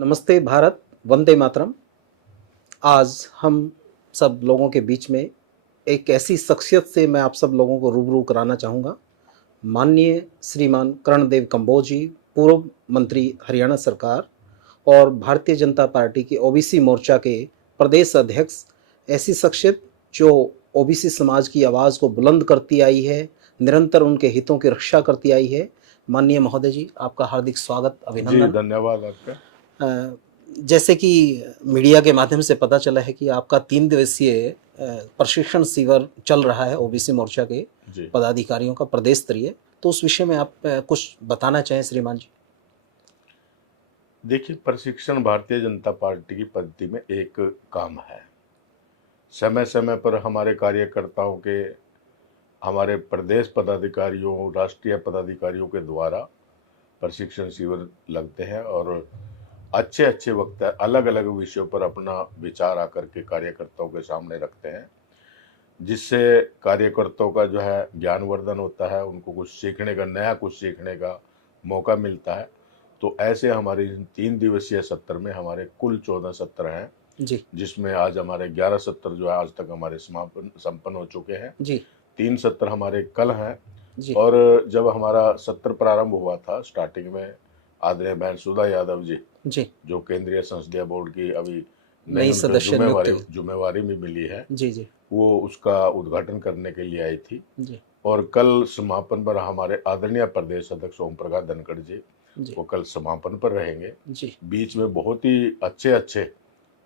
नमस्ते भारत, वंदे मातरम। आज हम सब लोगों के बीच में एक ऐसी शख्सियत से मैं आप सब लोगों को रूबरू कराना चाहूँगा। माननीय श्रीमान कर्णदेव कंबोज जी, पूर्व मंत्री हरियाणा सरकार और भारतीय जनता पार्टी के ओबीसी मोर्चा के प्रदेश अध्यक्ष। ऐसी शख्सियत जो ओबीसी समाज की आवाज़ को बुलंद करती आई है, निरंतर उनके हितों की रक्षा करती आई है। माननीय महोदय जी, आपका हार्दिक स्वागत, जी, अभिनंदन। धन्यवाद आपका। जैसे कि मीडिया के माध्यम से पता चला है कि आपका 3 दिवसीय प्रशिक्षण शिविर चल रहा है ओबीसी मोर्चा के जी पदाधिकारियों का प्रदेश स्तरीय, तो उस विषय में आप कुछ बताना चाहें श्रीमान जी। देखिए, प्रशिक्षण भारतीय जनता पार्टी की पद्धति में एक काम है। समय समय पर हमारे कार्यकर्ताओं के, हमारे प्रदेश पदाधिकारियों, राष्ट्रीय पदाधिकारियों के द्वारा प्रशिक्षण शिविर लगते हैं और अच्छे अच्छे वक्ता अलग अलग विषयों पर अपना विचार आकर के कार्यकर्ताओं के सामने रखते हैं, जिससे कार्यकर्ताओं का जो है ज्ञानवर्धन होता है, उनको कुछ सीखने का, नया कुछ सीखने का मौका मिलता है। तो ऐसे हमारे 3 दिवसीय सत्र में हमारे कुल 14 सत्र हैं, जी जिसमें आज हमारे 11 सत्र जो है आज तक हमारे समापन संपन्न हो चुके हैं। जी 3 सत्र हमारे कल हैं। जी और जब हमारा सत्र प्रारंभ हुआ था, स्टार्टिंग में आदरणीय बहन सुधा यादव जी, जी जो केंद्रीय संसदीय बोर्ड की अभी नई नई उनको सदस्य नियुक्त हुई। जिम्मेवारी भी मिली है, जी जी वो उसका उद्घाटन करने के लिए आई थी। जी और कल समापन पर हमारे आदरणीय प्रदेश अध्यक्ष ओम प्रकाश धनखड़ जी, जी वो कल समापन पर रहेंगे। जी बीच में बहुत ही अच्छे अच्छे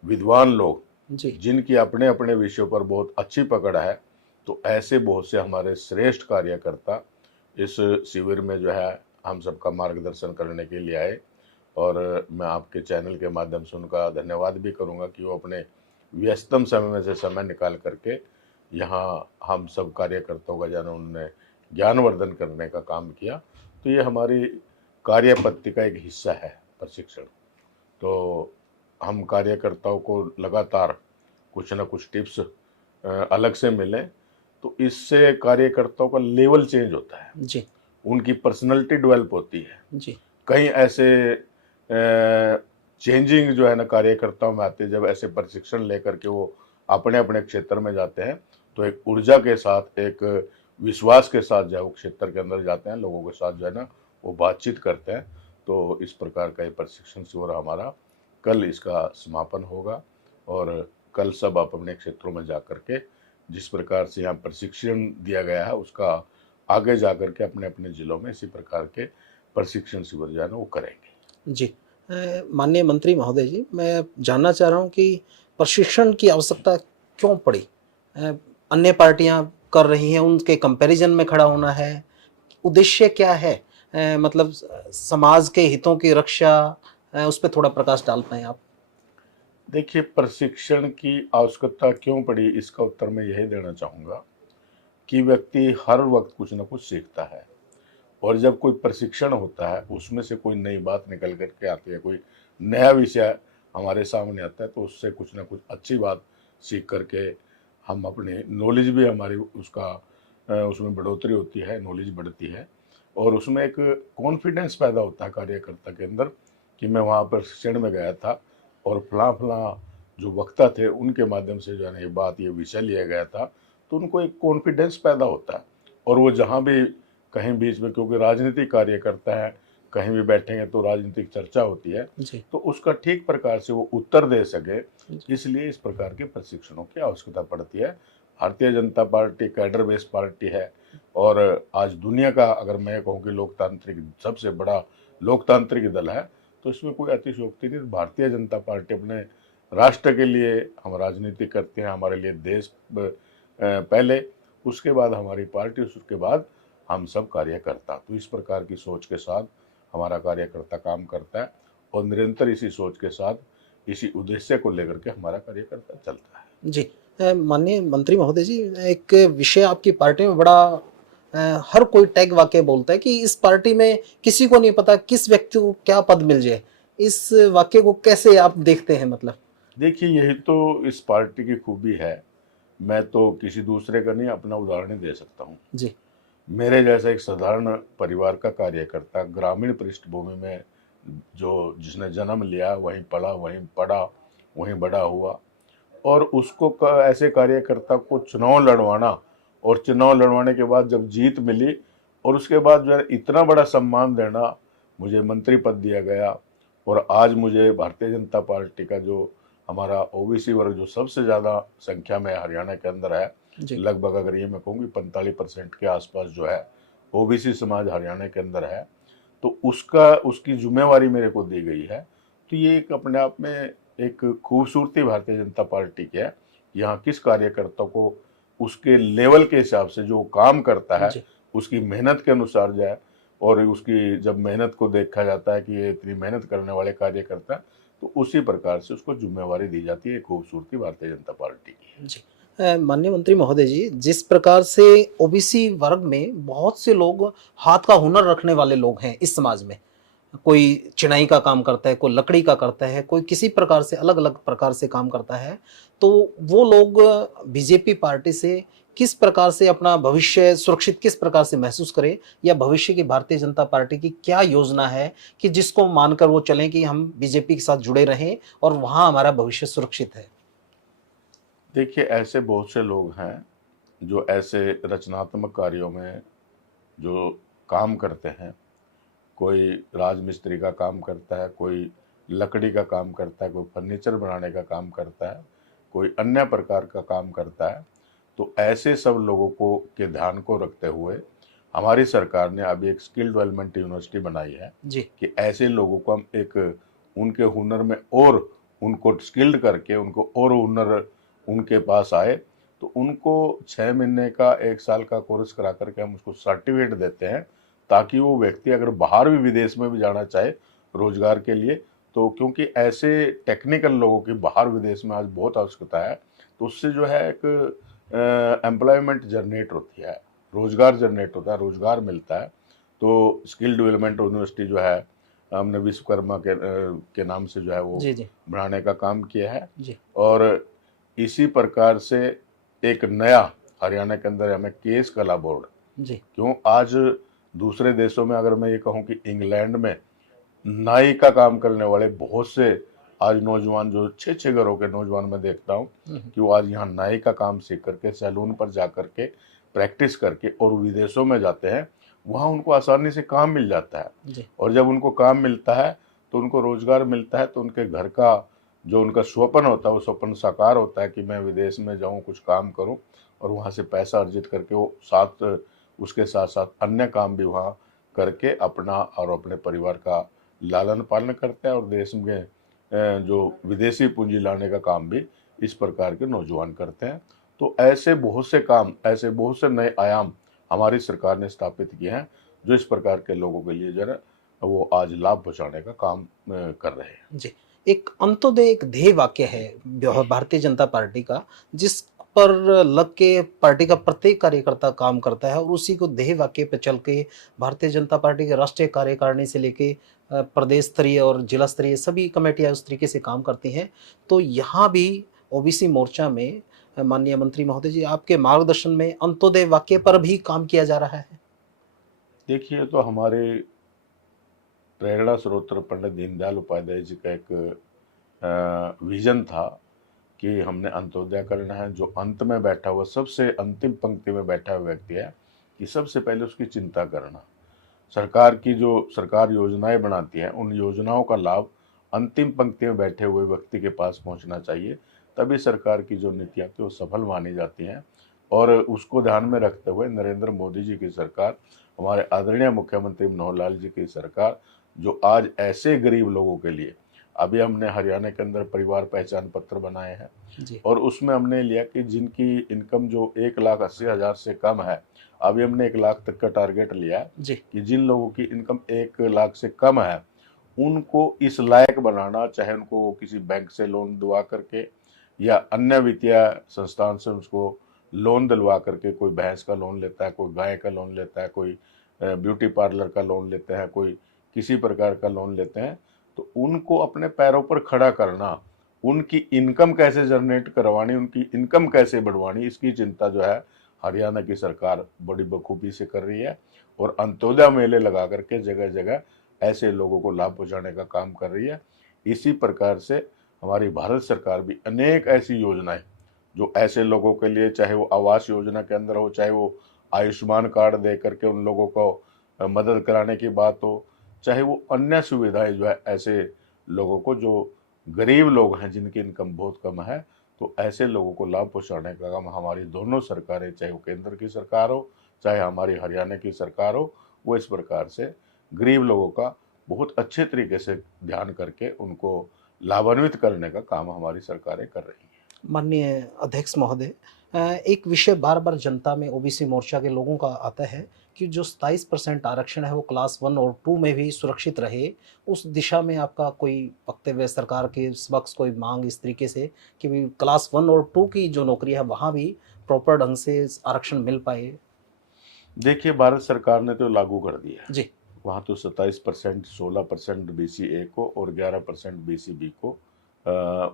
विद्वान लोग, जी जिनकी अपने अपने विषयों पर बहुत अच्छी पकड़ है, तो ऐसे बहुत से हमारे श्रेष्ठ कार्यकर्ता इस शिविर में जो है हम सबका मार्गदर्शन करने के लिए आए। और मैं आपके चैनल के माध्यम से उनका धन्यवाद भी करूंगा कि वो अपने व्यस्तम समय में से समय निकाल करके यहाँ हम सब कार्यकर्ताओं का जो उन्होंने ज्ञानवर्धन करने का काम किया। तो ये हमारी कार्यपद्धति का एक हिस्सा है प्रशिक्षण। तो हम कार्यकर्ताओं को लगातार कुछ ना कुछ टिप्स अलग से मिलें, तो इससे कार्यकर्ताओं का लेवल चेंज होता है, जी उनकी पर्सनैलिटी डेवलप होती है। जी कई ऐसे चेंजिंग जो है ना कार्यकर्ताओं में आते हैं, जब ऐसे प्रशिक्षण लेकर के वो अपने अपने क्षेत्र में जाते हैं, तो एक ऊर्जा के साथ, एक विश्वास के साथ जो है वो क्षेत्र के अंदर जाते हैं, लोगों के साथ जो है ना वो बातचीत करते हैं। तो इस प्रकार का ये प्रशिक्षण शिविर हमारा कल इसका समापन होगा। और कल सब आप अपने क्षेत्रों में जा कर के जिस प्रकार से यहाँ प्रशिक्षण दिया गया है, उसका आगे जा कर के अपने अपने जिलों में इसी प्रकार के प्रशिक्षण शिविर जो है ना वो करेंगे। जी माननीय मंत्री महोदय जी, मैं जानना चाह रहा हूँ कि प्रशिक्षण की आवश्यकता क्यों पड़ी। अ, अन्य पार्टियां कर रही हैं, उनके कंपैरिजन में खड़ा होना है, उद्देश्य क्या है? मतलब समाज के हितों की रक्षा, उस पर थोड़ा प्रकाश डाल पाएं आप। देखिए, प्रशिक्षण की आवश्यकता क्यों पड़ी, इसका उत्तर मैं यही देना चाहूँगा कि व्यक्ति हर वक्त कुछ ना कुछ सीखता है, और जब कोई प्रशिक्षण होता है उसमें से कोई नई बात निकल कर के आती है, कोई नया विषय हमारे सामने आता है, तो उससे कुछ ना कुछ अच्छी बात सीख करके हम अपने नॉलेज भी हमारी उसका उसमें बढ़ोतरी होती है, नॉलेज बढ़ती है। और उसमें एक कॉन्फिडेंस पैदा होता है कार्यकर्ता के अंदर कि मैं वहाँ प्रशिक्षण में गया था और फलां फलां जो वक्ता थे उनके माध्यम से जो है ना ये बात, ये विषय लिया गया था, तो उनको एक कॉन्फिडेंस पैदा होता है। और वो जहाँ भी कहीं बीच में, क्योंकि राजनीतिक कार्यकर्ता है, कहीं भी बैठेंगे तो राजनीतिक चर्चा होती है, जी तो उसका ठीक प्रकार से वो उत्तर दे सके, जी इसलिए इस प्रकार के प्रशिक्षणों की आवश्यकता पड़ती है। Bharatiya Janata party cadre based party है, और आज दुनिया का अगर मैं कहूँ कि लोकतांत्रिक सबसे बड़ा लोकतांत्रिक दल है, तो इसमें कोई अतिशयोक्ति नहीं। भारतीय जनता पार्टी अपने राष्ट्र के लिए हम राजनीति करते हैं, हमारे लिए देश पहले, उसके बाद हमारी पार्टी, उसके बाद हम सब कार्यकर्ता। तो इस प्रकार की सोच के साथ हमारा कार्यकर्ता काम करता है, और निरंतर इसी सोच के साथ, इसी उद्देश्य को लेकर के हमारा कार्यकर्ता चलता है। जी माननीय मंत्री महोदय जी, एक विषय आपकी पार्टी में बड़ा हर कोई टैग वाक्य बोलता है कि इस पार्टी में किसी को नहीं पता किस व्यक्ति को क्या पद मिल जाए। इस वाक्य को कैसे आप देखते हैं? मतलब देखिए, यही तो इस पार्टी की खूबी है। मैं तो किसी दूसरे का नहीं, अपना उदाहरण ही दे सकता हूँ। जी मेरे जैसा एक साधारण परिवार का कार्यकर्ता, ग्रामीण पृष्ठभूमि में जो जिसने जन्म लिया वहीं पढ़ा, वहीं पढ़ा, वहीं बड़ा हुआ, और उसको ऐसे कार्यकर्ता को चुनाव लड़वाना, और चुनाव लड़वाने के बाद जब जीत मिली और उसके बाद जो है इतना बड़ा सम्मान देना, मुझे मंत्री पद दिया गया, और आज मुझे भारतीय जनता पार्टी का जो हमारा ओबीसी वर्ग जो सबसे ज़्यादा संख्या में हरियाणा के अंदर है, जी लगभग अगर ये मैं कहूँगी 45% के आसपास जो है ओबीसी समाज हरियाणा के अंदर है, तो उसकी जिम्मेवारी मेरे को दी गई है। तो ये एक अपने आप में एक खूबसूरती भारतीय जनता पार्टी की है। यहाँ किस कार्यकर्ता को उसके लेवल के हिसाब से जो काम करता है जी उसकी मेहनत के अनुसार जाए, और उसकी जब मेहनत को देखा जाता है कि ये इतनी मेहनत करने वाले कार्यकर्ता, तो उसी प्रकार से उसको जिम्मेवारी दी जाती है। खूबसूरती भारतीय जनता पार्टी की है। जी माननीय मंत्री महोदय जी, जिस प्रकार से ओबीसी वर्ग में बहुत से लोग हाथ का हुनर रखने वाले लोग हैं इस समाज में, कोई चिनाई का काम करता है, कोई लकड़ी का करता है, कोई किसी प्रकार से अलग अलग प्रकार से काम करता है, तो वो लोग बीजेपी पार्टी से किस प्रकार से अपना भविष्य सुरक्षित किस प्रकार से महसूस करें, या भविष्य की भारतीय जनता पार्टी की क्या योजना है कि जिसको मानकर वो चलें कि हम बीजेपी के साथ जुड़े रहें और वहाँ हमारा भविष्य सुरक्षित है। देखिए, ऐसे बहुत से लोग हैं जो ऐसे रचनात्मक कार्यों में जो काम करते हैं। कोई राजमिस्त्री का काम करता है, कोई लकड़ी का काम करता है, कोई फर्नीचर बनाने का काम करता है, कोई अन्य प्रकार का काम करता है। तो ऐसे सब लोगों को के ध्यान को रखते हुए हमारी सरकार ने अभी एक स्किल डेवलपमेंट यूनिवर्सिटी बनाई है जी कि ऐसे लोगों को हम एक उनके हुनर में और उनको स्किल्ड करके उनको और हुनर उनके पास आए, तो उनको 6 महीने का 1 साल का कोर्स करा करके हम उसको सर्टिफिकेट देते हैं, ताकि वो व्यक्ति अगर बाहर भी विदेश में भी जाना चाहे रोजगार के लिए, तो क्योंकि ऐसे टेक्निकल लोगों की बाहर विदेश में आज बहुत आवश्यकता है, तो उससे जो है एक एम्प्लॉयमेंट जनरेट होती है, रोजगार जनरेट होता है, रोजगार मिलता है। तो स्किल डेवलपमेंट यूनिवर्सिटी जो है हमने विश्वकर्मा के नाम से जो है वो जी जी बढ़ाने का काम किया है। जी और इसी प्रकार से एक नया हरियाणा के अंदर हमें केस कला बोर्ड, जी क्यों आज दूसरे देशों में अगर मैं ये कहूँ कि इंग्लैंड में नाई का काम करने वाले बहुत से आज नौजवान जो 6-6 घरों के नौजवान मैं देखता हूँ कि वो आज यहाँ नाई का काम सीख करके सैलून पर जा करके प्रैक्टिस करके और विदेशों में जाते हैं, वहाँ उनको आसानी से काम मिल जाता है। जी और जब उनको काम मिलता है तो उनको रोजगार मिलता है, तो उनके घर का जो उनका स्वप्न होता है वो स्वप्न साकार होता है कि मैं विदेश में जाऊँ, कुछ काम करूँ और वहाँ से पैसा अर्जित करके वो उसके साथ साथ अन्य काम भी वहाँ करके अपना और अपने परिवार का लालन पालन करते हैं, और देश में जो विदेशी पूंजी लाने का काम भी इस प्रकार के नौजवान करते हैं। तो ऐसे बहुत से काम, ऐसे बहुत से नए आयाम हमारी सरकार ने स्थापित किए हैं, जो इस प्रकार के लोगों के लिए जो है वो आज लाभ पहुंचाने का काम कर रहे हैं। जी एक अंत्योदय एक ध्येय वाक्य है भारतीय जनता पार्टी का, जिस पर लग के पार्टी का प्रत्येक कार्यकर्ता काम करता है और उसी को ध्येय वाक्य पे चल के भारतीय जनता पार्टी के राष्ट्रीय कार्यकारिणी से लेके प्रदेश स्तरीय और जिला स्तरीय सभी कमेटियां उस तरीके से काम करती हैं। तो यहाँ भी ओबीसी मोर्चा में माननीय मंत्री महोदय जी, आपके मार्गदर्शन में अंत्योदय वाक्य पर भी काम किया जा रहा है। देखिए, तो हमारे प्रेरणा स्रोत पंडित दीनदयाल उपाध्याय जी का एक विजन था कि हमने अंत्योदय करना है। जो अंत में बैठा हुआ, सबसे अंतिम पंक्ति में बैठा हुआ व्यक्ति है, कि सबसे पहले उसकी चिंता करना। सरकार की जो सरकार योजनाएं बनाती है, उन योजनाओं का लाभ अंतिम पंक्ति में बैठे हुए व्यक्ति के पास पहुंचना चाहिए, तभी सरकार की जो नीतियां थी वो सफल मानी जाती हैं। और उसको ध्यान में रखते हुए नरेंद्र मोदी जी की सरकार, हमारे आदरणीय मुख्यमंत्री मनोहर लाल जी की सरकार, जो आज ऐसे गरीब लोगों के लिए, अभी हमने हरियाणा के अंदर परिवार पहचान पत्र बनाए हैं, जी और उसमें हमने लिया कि जिनकी इनकम जो 1,80,000 से कम है, अभी हमने 1 लाख तक का टारगेट लिया है जी कि जिन लोगों की इनकम 1 लाख से कम है उनको इस लायक बनाना, चाहे उनको किसी बैंक से लोन दिलवा करके या अन्य वित्तीय संस्थान से उसको लोन दिलवा करके, कोई भैंस का लोन लेता है, कोई गाय का लोन लेता है, कोई ब्यूटी पार्लर का लोन लेते हैं, कोई किसी प्रकार का लोन लेते हैं, तो उनको अपने पैरों पर खड़ा करना, उनकी इनकम कैसे जनरेट करवानी, उनकी इनकम कैसे बढ़वानी, इसकी चिंता जो है हरियाणा की सरकार बड़ी बखूबी से कर रही है। और अंत्योदय मेले लगा करके जगह जगह ऐसे लोगों को लाभ पहुंचाने का काम कर रही है। इसी प्रकार से हमारी भारत सरकार भी अनेक ऐसी योजनाएं जो ऐसे लोगों के लिए, चाहे वो आवास योजना के अंदर हो, चाहे वो आयुष्मान कार्ड दे करके उन लोगों को मदद कराने की बात हो, चाहे वो अन्य सुविधाएं जो है ऐसे लोगों को जो गरीब लोग हैं जिनकी इनकम बहुत कम है, तो ऐसे लोगों को लाभ पहुंचाने का काम हमारी दोनों सरकारें, चाहे वो केंद्र की सरकार हो चाहे हमारी हरियाणा की सरकार हो, वो इस प्रकार से गरीब लोगों का बहुत अच्छे तरीके से ध्यान करके उनको लाभान्वित करने का काम हमारी सरकारें कर रही हैं। माननीय अध्यक्ष महोदय, एक विषय बार बार जनता में ओबीसी मोर्चा के लोगों का आता है कि जो 27% आरक्षण है वो क्लास 1 और 2 में भी सुरक्षित रहे। उस दिशा में आपका कोई वक्तव्य, सरकार के समक्ष कोई मांग इस तरीके से कि भी क्लास 1 और 2 की जो नौकरी है वहाँ भी प्रॉपर ढंग से आरक्षण मिल पाए? देखिए, भारत सरकार ने तो लागू कर दिया है। जी। वहाँ तो 27%, 16% बीसी ए को और 11% बीसी बी को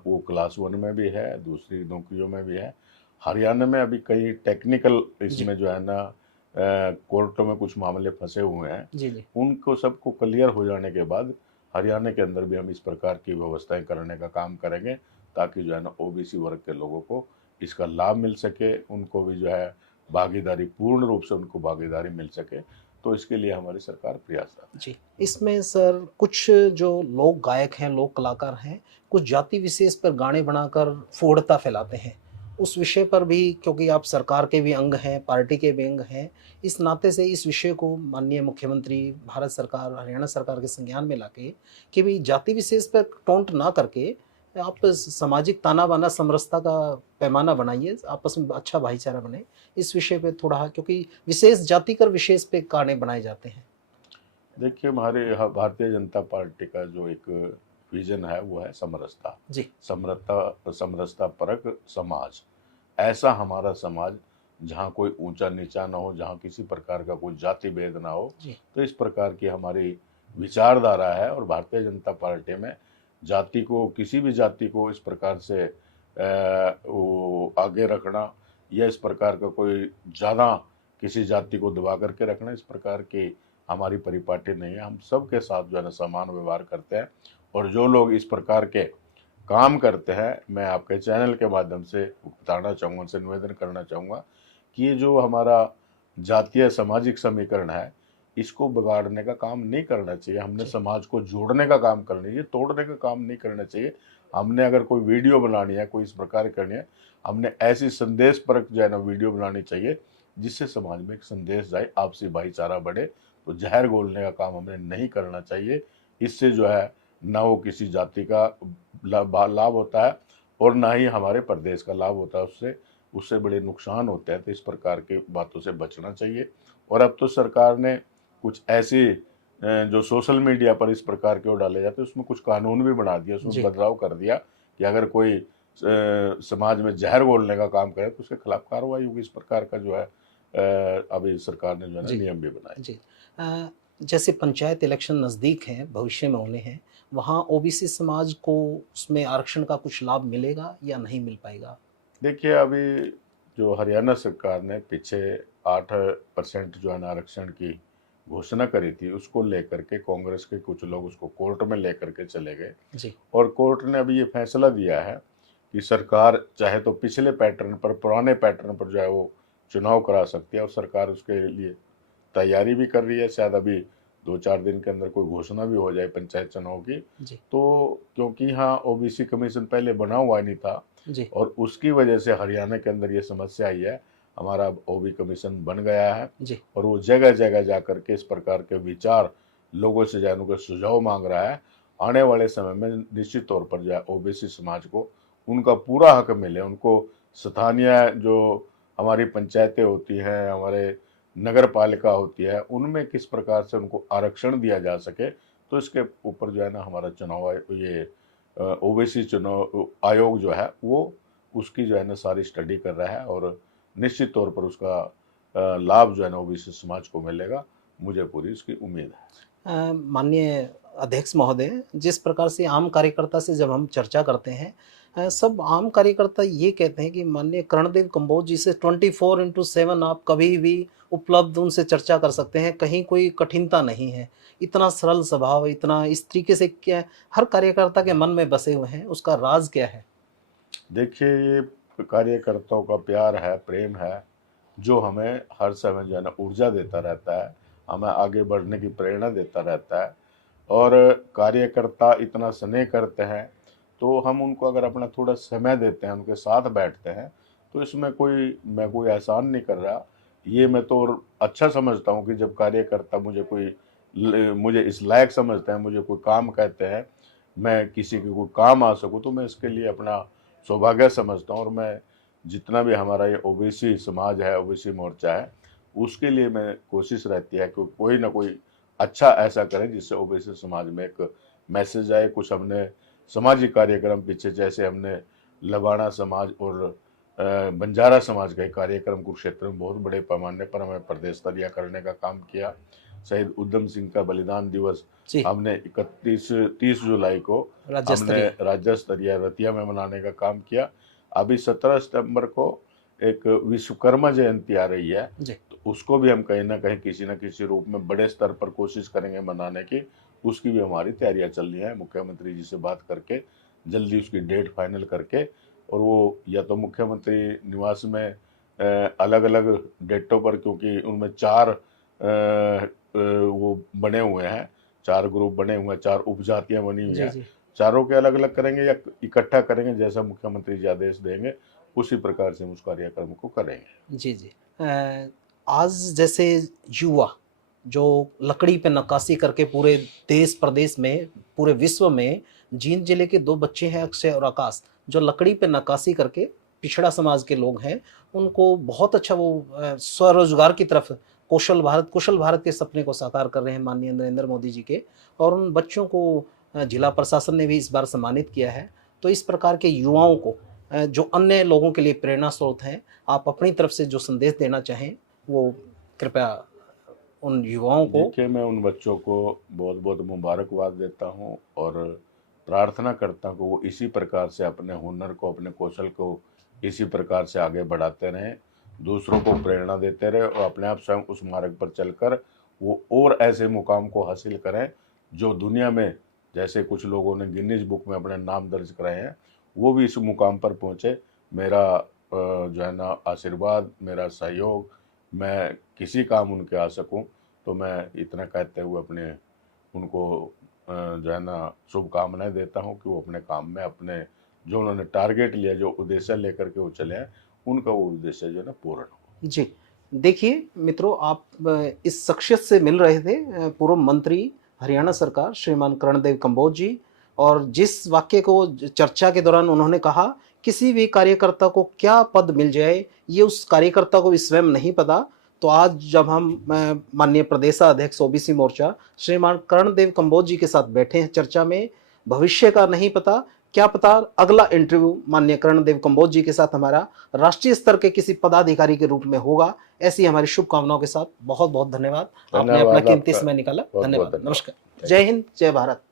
वो क्लास 1 में भी है, दूसरी नौकरियों में भी है। हरियाणा में अभी कई टेक्निकल इसमें जो है ना कोर्टों में कुछ मामले फंसे हुए हैं। जी जी। उनको सबको क्लियर हो जाने के बाद हरियाणा के अंदर भी हम इस प्रकार की व्यवस्थाएं करने का काम करेंगे, ताकि जो है ना ओबीसी वर्ग के लोगों को इसका लाभ मिल सके, उनको भी जो है भागीदारी, पूर्ण रूप से उनको भागीदारी मिल सके। तो इसके लिए हमारी सरकार प्रयासरत है। जी, इसमें सर कुछ जो लोक गायक हैं, लोक कलाकार हैं, कुछ जाति विशेष पर गाने बनाकर फूहड़ता फैलाते हैं। उस विषय पर भी, क्योंकि आप सरकार के भी अंग हैं, पार्टी के भी अंग हैं, इस नाते से इस विषय को माननीय मुख्यमंत्री, भारत सरकार, हरियाणा सरकार के संज्ञान में लाके कि भई जाति विशेष पर टोंट ना करके आप सामाजिक ताना-बाना समरसता का पैमाना बनाइए, आपस में अच्छा भाईचारा बने। इस विषय पे थोड़ा, क्योंकि विशेष जाति कर विशेष पे गाने बनाए जाते हैं। देखिए, हमारे भारतीय जनता पार्टी का जो एक विजन है वो है समरसता। जी। समरसता परक समाज। ऐसा हमारा समाज जहाँ कोई ऊंचा नीचा ना हो, जहाँ किसी प्रकार का कोई जाति भेद ना हो। जी। तो इस प्रकार की हमारी विचारधारा है, और भारतीय जनता पार्टी में जाति को, किसी भी जाति को इस प्रकार से वो आगे रखना या इस प्रकार का कोई ज़्यादा किसी जाति को दबा करके रखना, इस प्रकार की हमारी परिपाटी नहीं है। हम सबके साथ जो है ना समान व्यवहार करते हैं, और जो लोग इस प्रकार के काम करते हैं, मैं आपके चैनल के माध्यम से बताना चाहूँगा, उनसे निवेदन करना चाहूँगा कि ये जो हमारा जातीय सामाजिक समीकरण है, इसको बिगाड़ने का काम नहीं करना चाहिए। हमने समाज को जोड़ने का काम करना चाहिए, तोड़ने का काम नहीं करना चाहिए। हमने अगर कोई वीडियो बनानी है, कोई इस प्रकार करनी है, हमने ऐसी संदेश परक जो है ना वीडियो बनानी चाहिए जिससे समाज में एक संदेश जाए, आपसी भाईचारा बढ़े। तो जहर घोलने का काम हमें नहीं करना चाहिए। इससे जो है ना वो किसी जाति का लाभ होता है और ना ही हमारे प्रदेश का लाभ होता है, उससे बड़े नुकसान होते हैं। तो इस प्रकार की बातों से बचना चाहिए। और अब तो सरकार ने कुछ ऐसी जो सोशल मीडिया पर इस प्रकार के वो डाले जाते हैं, उसमें कुछ कानून भी बना दिया, उसमें बदलाव कर दिया कि अगर कोई समाज में जहर घोलने का काम करे तो उसके खिलाफ कार्रवाई होगी। इस प्रकार का जो है अभी सरकार ने जो है नियम भी बनाए। जी। जैसे पंचायत इलेक्शन नज़दीक हैं, भविष्य में होने हैं, वहाँ ओबीसी समाज को उसमें आरक्षण का कुछ लाभ मिलेगा या नहीं मिल पाएगा? देखिए, अभी जो हरियाणा सरकार ने पीछे 8% जो है ना आरक्षण की घोषणा करी थी, उसको लेकर के कांग्रेस के कुछ लोग उसको कोर्ट में लेकर के चले गए। जी। और कोर्ट ने अभी ये फैसला दिया है कि सरकार चाहे तो पिछले पैटर्न पर, पुराने पैटर्न पर जो है वो चुनाव करा सकती है, और सरकार उसके लिए तैयारी भी कर रही है। शायद अभी 2-4 दिन के अंदर कोई घोषणा भी हो जाए पंचायत चुनाव की। जी। तो क्योंकि यहाँ ओबीसी कमीशन पहले बना हुआ नहीं था, जी। और उसकी वजह से हरियाणा के अंदर ये समस्या आई है। हमारा ओबी कमीशन बन गया है, जी। और वो जगह जगह जा करके इस प्रकार के विचार लोगों से जानने के सुझाव मांग रहा है। आने वाले समय में निश्चित तौर पर जो है ओबीसी समाज को उनका पूरा हक मिले, उनको स्थानीय जो हमारी पंचायतें होती हैं, हमारे नगर पालिका होती है, उनमें किस प्रकार से उनको आरक्षण दिया जा सके। तो इसके ऊपर जो है ना हमारा चुनाव, ये ओबीसी चुनाव आयोग जो है वो उसकी जो है ना सारी स्टडी कर रहा है, और निश्चित तौर पर उसका लाभ जो है ना ओबीसी समाज को मिलेगा। मुझे पूरी उसकी उम्मीद है। माननीय अध्यक्ष महोदय, जिस प्रकार से आम कार्यकर्ता से जब हम चर्चा करते हैं, सब आम कार्यकर्ता ये कहते हैं कि माननीय कर्णदेव कंबोज जी से 24/7 आप कभी भी उपलब्ध उनसे चर्चा कर सकते हैं, कहीं कोई कठिनता नहीं है। इतना सरल स्वभाव, इतना इस तरीके से क्या हर कार्यकर्ता के मन में बसे हुए हैं, उसका राज क्या है? देखिए, ये कार्यकर्ताओं का प्यार है, प्रेम है, जो हमें हर समय जो है ना ऊर्जा देता रहता है, हमें आगे बढ़ने की प्रेरणा देता रहता है। और कार्यकर्ता इतना स्नेह करते हैं, तो हम उनको अगर अपना थोड़ा समय देते हैं, उनके साथ बैठते हैं, तो इसमें मैं कोई एहसान नहीं कर रहा। ये मैं तो और अच्छा समझता हूँ कि जब कार्यकर्ता मुझे इस लायक समझते हैं, मुझे कोई काम कहते हैं, मैं किसी के कोई काम आ सकूँ, तो मैं इसके लिए अपना सौभाग्य समझता हूँ। और मैं जितना भी हमारा ये ओबीसी समाज है, ओबीसी मोर्चा है, उसके लिए मैं कोशिश रहती है कि कोई ना कोई अच्छा ऐसा करें जिससे ओबीसी समाज में एक मैसेज आए। कुछ हमने सामाजिक कार्यक्रम पीछे, जैसे हमने लबाना समाज और बंजारा समाज का एक कार्यक्रम कुरुक्षेत्र में बहुत बड़े पैमाने पर हमें प्रदेश स्तरीय करने का काम किया। शहीद उधम सिंह का बलिदान दिवस जी, हमने 30 जुलाई को राज्य हमने स्तरीय। राज्य स्तरीय रतिया में मनाने का काम किया। अभी 17 सितंबर को एक विश्वकर्मा जयंती आ रही है, जी, तो उसको भी हम कहीं ना कहीं किसी न किसी रूप में बड़े स्तर पर कोशिश करेंगे मनाने की। उसकी भी हमारी तैयारियां चल रही हैं, मुख्यमंत्री जी से बात करके जल्दी उसकी डेट फाइनल करके। और वो या तो मुख्यमंत्री निवास में अलग अलग डेटों पर, क्योंकि उनमें 4 वो बने हुए हैं, 4 ग्रुप बने हुए हैं, 4 उपजातियां बनी हुई जी, हैं। जी, चारों के अलग अलग करेंगे या इकट्ठा करेंगे, जैसा मुख्यमंत्री जी आदेश देंगे उसी प्रकार से हम उस कार्यक्रम को करेंगे। जी, जी। आज जैसे युवा जो लकड़ी पे नक्काशी करके पूरे देश प्रदेश में, पूरे विश्व में, जींद जिले के 2 बच्चे हैं अक्षय और आकाश, जो लकड़ी पे नक्काशी करके पिछड़ा समाज के लोग हैं, उनको बहुत अच्छा वो स्वरोजगार की तरफ कुशल भारत के सपने को साकार कर रहे हैं माननीय नरेंद्र मोदी जी के। और उन बच्चों को जिला प्रशासन ने भी इस बार सम्मानित किया है। तो इस प्रकार के युवाओं को जो अन्य लोगों के लिए प्रेरणा स्रोत हैं, आप अपनी तरफ से जो संदेश देना चाहें, वो कृपया उन युवाओं को। देखिए, मैं उन बच्चों को बहुत बहुत मुबारकबाद देता हूँ और प्रार्थना करता हूँ कि वो इसी प्रकार से अपने हुनर को, अपने कौशल को इसी प्रकार से आगे बढ़ाते रहें, दूसरों को प्रेरणा देते रहे और अपने आप स्वयं उस मार्ग पर चलकर वो और ऐसे मुकाम को हासिल करें जो दुनिया में, जैसे कुछ लोगों ने गिनीज बुक में अपने नाम दर्ज कराए हैं, वो भी इस मुकाम पर पहुँचे। मेरा जो है ना आशीर्वाद, मेरा सहयोग, मैं किसी काम उनके आ सकूं, तो मैं इतना कहते हुए अपने उनको जो है ना शुभकामनाएं देता हूं कि वो अपने काम में, अपने जो उन्होंने टारगेट लिया, जो उद्देश्य लेकर के वो चले हैं, उनका वो उद्देश्य जो है ना पूर्ण हो। जी, देखिए मित्रों, आप इस शख्सियत से मिल रहे थे, पूर्व मंत्री हरियाणा सरकार श्रीमान कर्णदेव कंबोज जी। और जिस वाक्य को चर्चा के दौरान उन्होंने कहा, किसी भी कार्यकर्ता को क्या पद मिल जाए ये उस कार्यकर्ता को भी स्वयं नहीं पता। तो आज जब हम माननीय प्रदेशाध्यक्ष ओबीसी मोर्चा श्रीमान कर्णदेव कंबोज जी के साथ बैठे हैं चर्चा में, भविष्य का नहीं पता, क्या पता अगला इंटरव्यू माननीय कर्णदेव कंबोज जी के साथ हमारा राष्ट्रीय स्तर के किसी पदाधिकारी के रूप में होगा। ऐसी हमारी शुभकामनाओं के साथ बहुत बहुत धन्यवाद। आपने अपना कीमती समय निकाला। बहुत बहुत धन्यवाद। धन्यवाद। नमस्कार। जय हिंद, जय भारत।